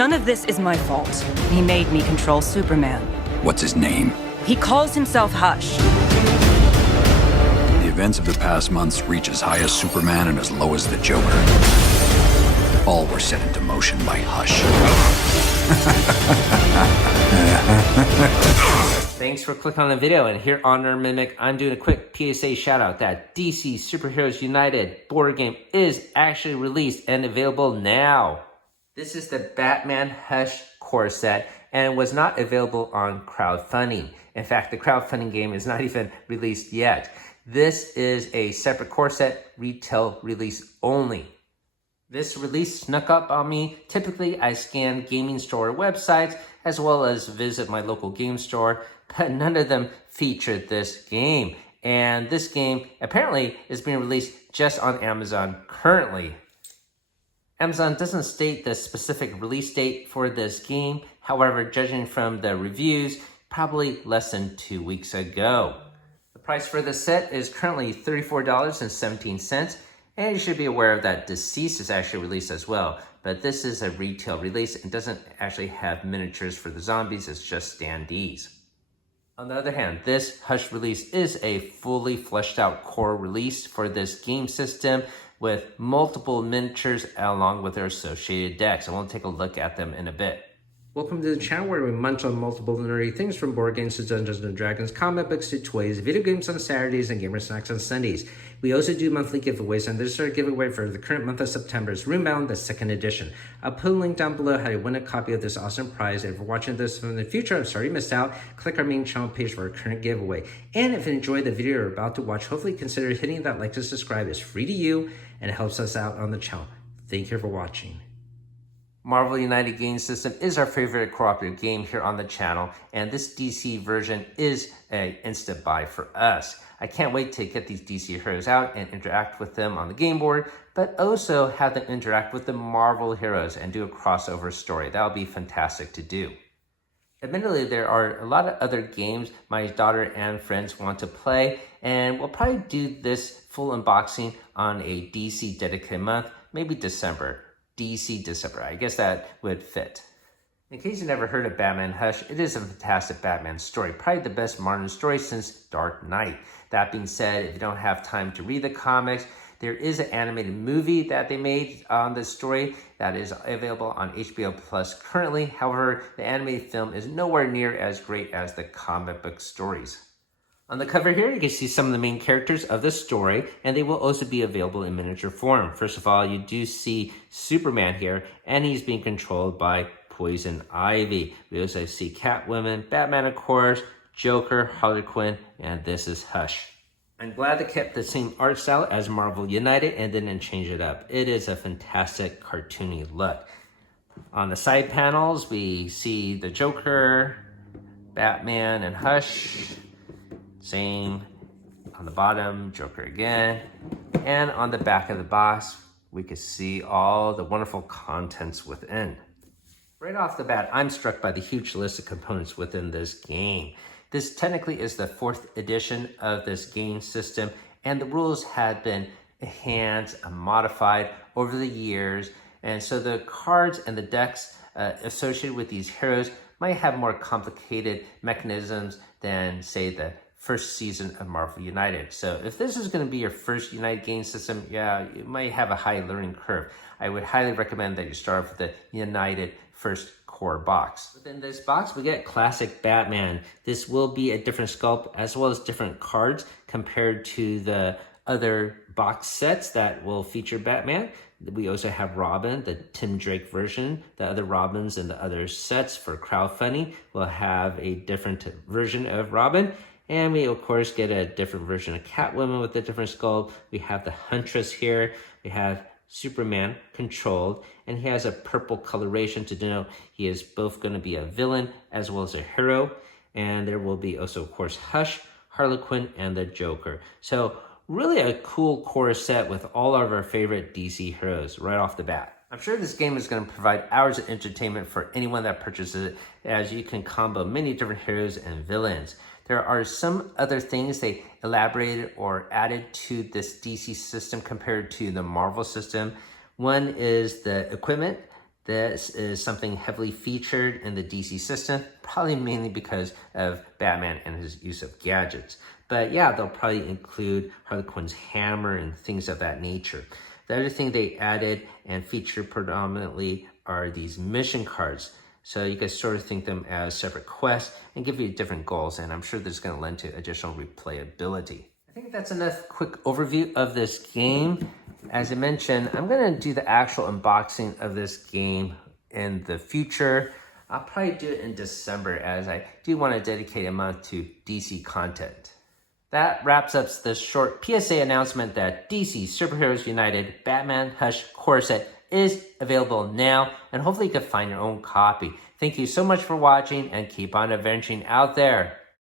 None of this is my fault. He made me control Superman. What's his name? He calls himself Hush. The events of the past months reach as high as Superman and as low as the Joker. All were set into motion by Hush. Thanks for clicking on the video, and here on Nerd Mimic, I'm doing a quick PSA shout out that DC Superheroes United board game is actually released and available now. This is the Batman Hush core set and was not available on crowdfunding. In fact, the crowdfunding game is not even released yet. This is a separate core set, retail release only. This release snuck up on me. Typically, I scan gaming store websites as well as visit my local game store, but none of them featured this game. And this game apparently is being released just on Amazon currently. Amazon doesn't state the specific release date for this game. However, judging from the reviews, probably less than 2 weeks ago. The price for this set is currently $34.17. And you should be aware of that Deceased is actually released as well. But this is a retail release and doesn't actually have miniatures for the zombies, it's just standees. On the other hand, this Hush release is a fully fleshed out core release for this game system with multiple miniatures along with their associated decks. I want to take a look at them in a bit. Welcome to the channel where we munch on multiple nerdy things from board games to Dungeons & Dragons, comic books to toys, video games on Saturdays, and gamer snacks on Sundays. We also do monthly giveaways, and this is our giveaway for the current month of September is Runebound, the 2nd edition. I'll put a link down below how to win a copy of this awesome prize, and if you're watching this from the future, I'm sorry you missed out, click our main channel page for our current giveaway. And if you enjoyed the video you're about to watch, hopefully consider hitting that like to subscribe. It's free to you, and it helps us out on the channel. Thank you for watching. Marvel United game system is our favorite cooperative game here on the channel, and this DC version is an instant buy for us. I can't wait to get these DC heroes out and interact with them on the game board, but also have them interact with the Marvel heroes and do a crossover story. That'll be fantastic to do. Admittedly, there are a lot of other games my daughter and friends want to play, and we'll probably do this full unboxing on a DC dedicated month, maybe December. DC December. I guess that would fit. In case you never heard of Batman Hush, it is a fantastic Batman story. Probably the best modern story since Dark Knight. That being said, if you don't have time to read the comics, there is an animated movie that they made on this story that is available on HBO Plus currently. However, the animated film is nowhere near as great as the comic book stories. On the cover here, you can see some of the main characters of the story, and they will also be available in miniature form. First of all, you do see Superman here, and he's being controlled by Poison Ivy. We also see Catwoman, Batman, of course, Joker, Harley Quinn, and this is Hush. I'm glad they kept the same art style as Marvel United and didn't change it up. It is a fantastic cartoony look. On the side panels, we see the Joker, Batman, and Hush. Same on the bottom, Joker again. And on the back of the box, we can see all the wonderful contents within. Right off the bat, I'm struck by the huge list of components within this game. This technically is the 4th edition of this game system, and the rules had been enhanced and modified over the years. And so the cards and the decks associated with these heroes might have more complicated mechanisms than, say, the first season of Marvel United. So if this is going to be your first United game system, yeah, you might have a high learning curve. I would highly recommend that you start with the United first core box. Within this box, we get classic Batman. This will be a different sculpt as well as different cards compared to the other box sets that will feature Batman. We also have Robin, the Tim Drake version. The other Robins and the other sets for crowdfunding will have a different version of Robin. And we, of course, get a different version of Catwoman with a different sculpt. We have the Huntress here. We have Superman controlled, and he has a purple coloration to denote he is both going to be a villain as well as a hero. And there will be also, of course, Hush, Harley Quinn, and the Joker. So really a cool core set with all of our favorite DC heroes right off the bat. I'm sure this game is going to provide hours of entertainment for anyone that purchases it, as you can combo many different heroes and villains. There are some other things they elaborated or added to this DC system compared to the Marvel system. One is the equipment. This is something heavily featured in the DC system, probably mainly because of Batman and his use of gadgets. But yeah, they'll probably include Harley Quinn's hammer and things of that nature. The other thing they added and featured predominantly are these mission cards. So you can sort of think them as separate quests and give you different goals, and I'm sure this is going to lend to additional replayability. I think that's enough quick overview of this game. As I mentioned, I'm going to do the actual unboxing of this game in the future. I'll probably do it in December, as I do want to dedicate a month to DC content. That wraps up this short PSA announcement that DC Superheroes United Batman Hush Core Set is available now, and hopefully you can find your own copy. Thank you so much for watching, and keep on adventuring out there.